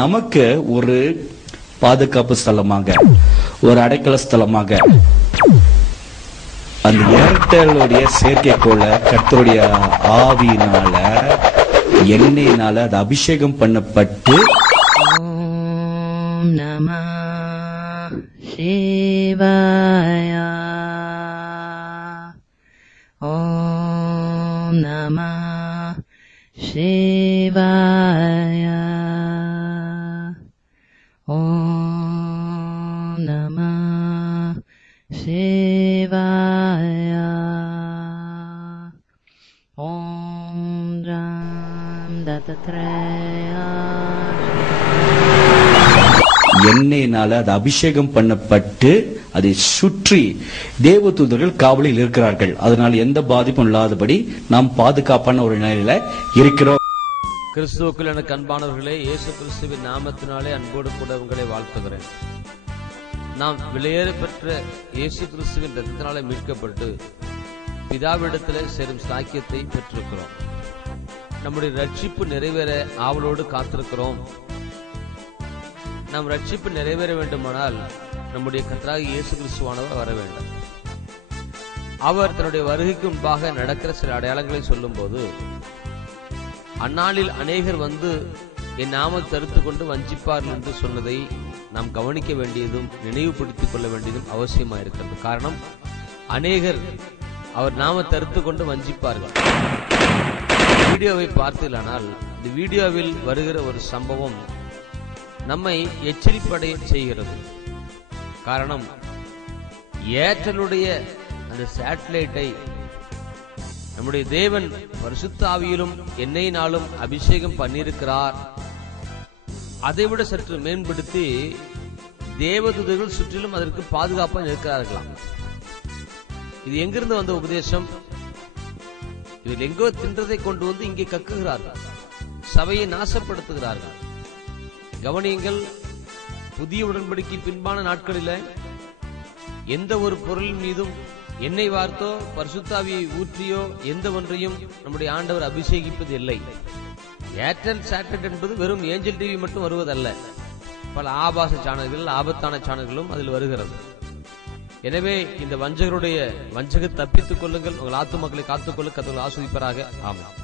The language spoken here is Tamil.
நமக்கு ஒரு பாதுகாப்பு ஸ்தலமாக, ஒரு அடைக்கல ஸ்தலமாக அந்த ஏர்டெலுடைய செயற்கைக்கோள கர்த்தருடைய ஆவியினால, எண்ணெயினால அது அபிஷேகம் பண்ணப்பட்டு ஓம் நம சிவாய, ஓம் நம சிவாய, ஓம் நம சிவாய, ஓம் ராம் தத்ரேயா. எண்ணெயினால அது அபிஷேகம் பண்ணப்பட்டு அதை சுற்றி தேவதூதர்கள் காவலில் இருக்கிறார்கள். அதனால் எந்த பாதிப்பும் இல்லாதபடி நாம் பாதுகாப்பான ஒரு நிலையில இருக்கிறோம். கிறிஸ்துவுக்குள் எனக்கு அன்பானவர்களே, இயேசு கிறிஸ்துவின் நாமத்தினாலே அன்போடு கூட உங்களை வாழ்த்துகிறேன். நாம் விலையேற பெற்ற இயேசு கிறிஸ்துவின் ரத்தத்தினாலே மீட்கப்பட்டு பிதாவிடத்திலே சேரும் சாக்கியத்தை பெற்றிருக்கிறோம். நம்முடைய ரட்சிப்பு நிறைவேற ஆவலோடு காத்திருக்கிறோம். நம் ரட்சிப்பு நிறைவேற வேண்டுமானால் நம்முடைய கர்த்தராகிய இயேசு கிறிஸ்துவானவர் வர வேண்டும். அவர் தன்னுடைய வருகைக்கு முன்பாக நடக்கிற சில அடையாளங்களை சொல்லும் போது, அந்நாளில் அநேகர் வந்து என் நாமத்தை தரித்துக் கொண்டு வஞ்சிப்பார்கள் என்று சொன்னதை நாம் கவனிக்க வேண்டியதும் நினைவுபடுத்திக் கொள்ள வேண்டியதும் அவசியமாயிருக்கிறது. காரணம், அநேகர் அவர் நாமத்தை தரித்துக் கொண்டு வஞ்சிப்பார்கள். வீடியோவை பார்த்தீர்களானால் இந்த வீடியோவில் வருகிற ஒரு சம்பவம் நம்மை எச்சரிப்படைய செய்கிறது. காரணம், ஏர்டெலுடைய அந்த சேட்டலைட்டை நம்முடைய தேவன் பரிசுத்த ஆவியிலும் எண்ணெயினாலும் அபிஷேகம் பண்ணியிருக்கிறார். அதைவிட சற்று மேம்படுத்தி தேவதூதர்கள் சுற்றிலும் அதற்கு பாதுகாப்பாக இருக்கிறார்களாம். இது எங்கிருந்து வந்த உபதேசம்? இதில் எங்கோ தின்றதை கொண்டு வந்து இங்கே கக்குகிறார்கள், சபையை நாசப்படுத்துகிறார்கள். கவனியங்கள், புதிய உடன்படிக்கை பின்பான நாட்களில் எந்த ஒரு பொருளின் மீதும் எண்ணெய் வார்த்தோ பரிசுத்தாவியை ஊற்றியோ எந்த ஒன்றையும் நம்முடைய ஆண்டவர் அபிஷேகிப்பது இல்லை. ஏர்டெல் சேட்டலைட் என்பது வெறும் ஏஞ்சல் டிவி மட்டும் வருவதல்ல, பல ஆபாச சேனல்கள், ஆபத்தான சேனல்களும் அதில் வருகிறது. எனவே இந்த வஞ்சகருடைய வஞ்சகத்தை தப்பித்துக் கொள்ளுங்கள். உங்கள் ஆத்துமக்களை காத்துக்கொள்ள கர்த்தர் ஆசீர்வதிப்பாராக. ஆமென்.